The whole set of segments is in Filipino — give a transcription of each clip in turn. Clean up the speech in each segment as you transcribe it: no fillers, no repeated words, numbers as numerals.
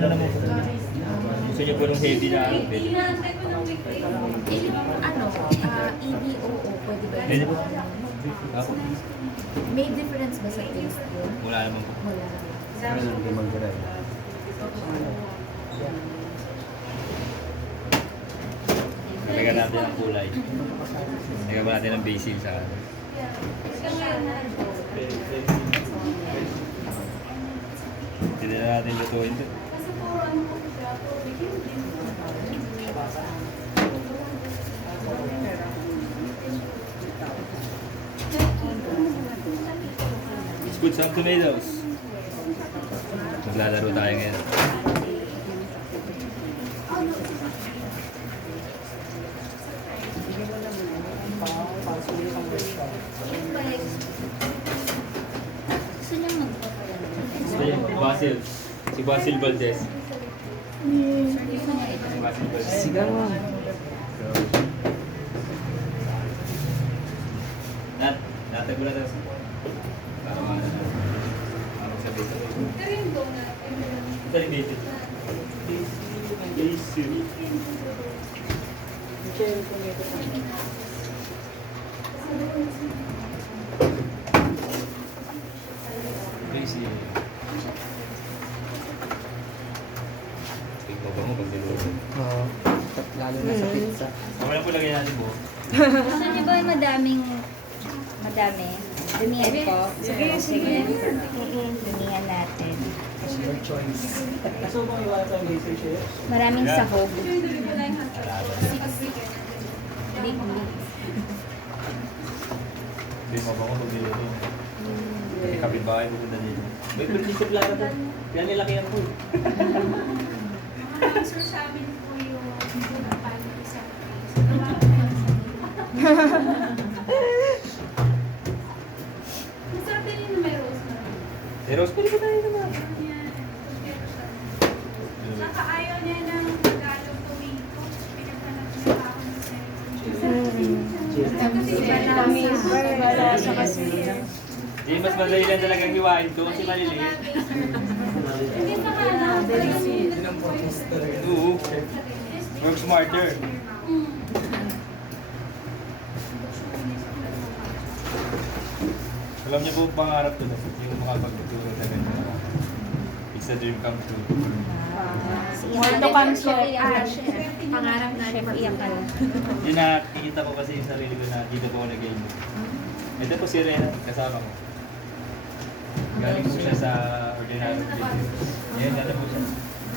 Ano naman po? Gusto niyo po ng heavy na ano? Pwede. EBOO, pwede ba? Pwede po. Ako? May difference ba sa taste yun? Wala naman po. Wala. Lagyan natin ang kulay. Lagyan pa natin ang basil sa ano. Hindi na natin lutuin ito. Let's put some tomatoes. Maglalaro tayo ngayon. Gusto niya Basil. Si Basil Valdez. Gusto niya ito. Si Basil Valdez. Sigawan. Natag mo na tayo. Para sabay-sabay. Ito rin basil. Basil. Basil. Tignan ba mo pag niluto? Oo. Lalo na sa pizza. Mamaya po lagay natin buo. Gusto niyo ba yung madami? Dumihan ko. Sige. Dumihan natin. Your choice. So, kung iwala sa laser chef? Maraming sahog. Hindi mo ba ako pag niluto? May kapitbahay pupunta dito. May prinsip lang ito. Yan nilaki yan po. Sir, sabi niyo po yung paano po sa Masarap din yung may rose na. Eh, Rose, pwede ba tayo naman? Saka ayaw niya ng Tagalog tomato. Pinagpanak niya pa ako ng Hindi, mas madali lang talagang hiwain to kasi maliliit. Hindi sa kanan. Yun ang purpose talaga. Oo. Work smarter. Alam niyo po pangarap ko na yung makapagtuturo na ganyan. It's a dream come true. More to come, chef. Pangarap na Chef Ian ka lang. Yun nakikita ko kasi yung sarili ko na dito po ako nag-game. Ito po si Rena, kasama ko. Galing po siya sa Ordinary Business. Ngayon, ano po siya?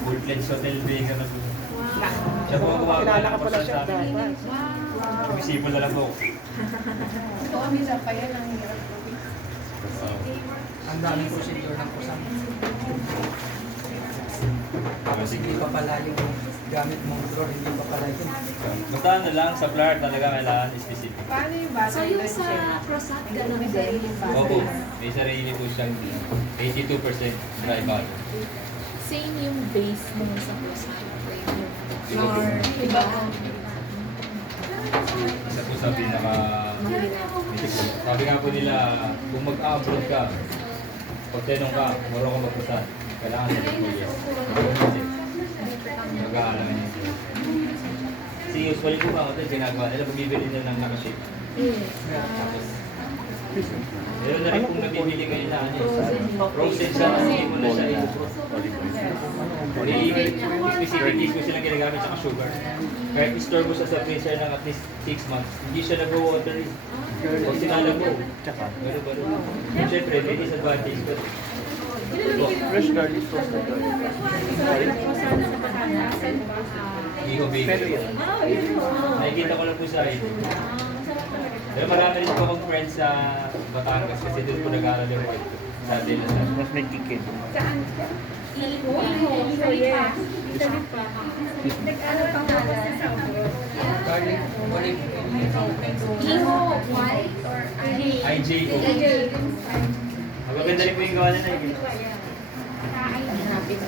Woodlands Hotel Vega na po. Siya po ang gumagawa Kilala ka ng pala kusal siya sa amin. dapat. Bumisipol na lang po ako. Ito kami sa payan ang hirap ko. Ang daming procedure ng kusang. Sige. Hindi pa pala yung gamit mong drawer, hindi pa pala yun. Basta ano lang, sa flour talaga kailangan specific. Paano yung bata? So yung sa croissant, ganun din yung bata. Opo, may sarili po siyang 82% dry butter. Same yung base mo sa croissant. Yung Iba po. flour, iba. Isa po sa pinaka... Sabi nga po nila, kung mag-abroad ka, pag tinong ka, marunong ka magpasan, kailangan sa yes. Mag-aalaman yun. Kasi usually po ba, ito ginagawa nila, bumibili nila ng nakashake. Tapos, meron na rin kung nabibili kayo na ano, frozen siya, hindi mo na siya specifically kung silang ginagamit sa sugar. Kahit i-store mo siya sa freezer ng at least 6 months, hindi siya nag-watery. Pag sinalag mo, baro-baro. Siyempre, may disadvantage ko. Fresh garlic toasted Hindi ko bigay. Nakikita ko lang po sa ito. Pero marami rin po akong friends sa Batangas kasi doon po nag-aaral yung ito. Sa Dela San. Mas may ticket. Iho, yes. Nag-ano pa ako sa sabon. garlic, olive. Iho, white or IJO. Maganda rin po yung gawa na na. Hanapin mo.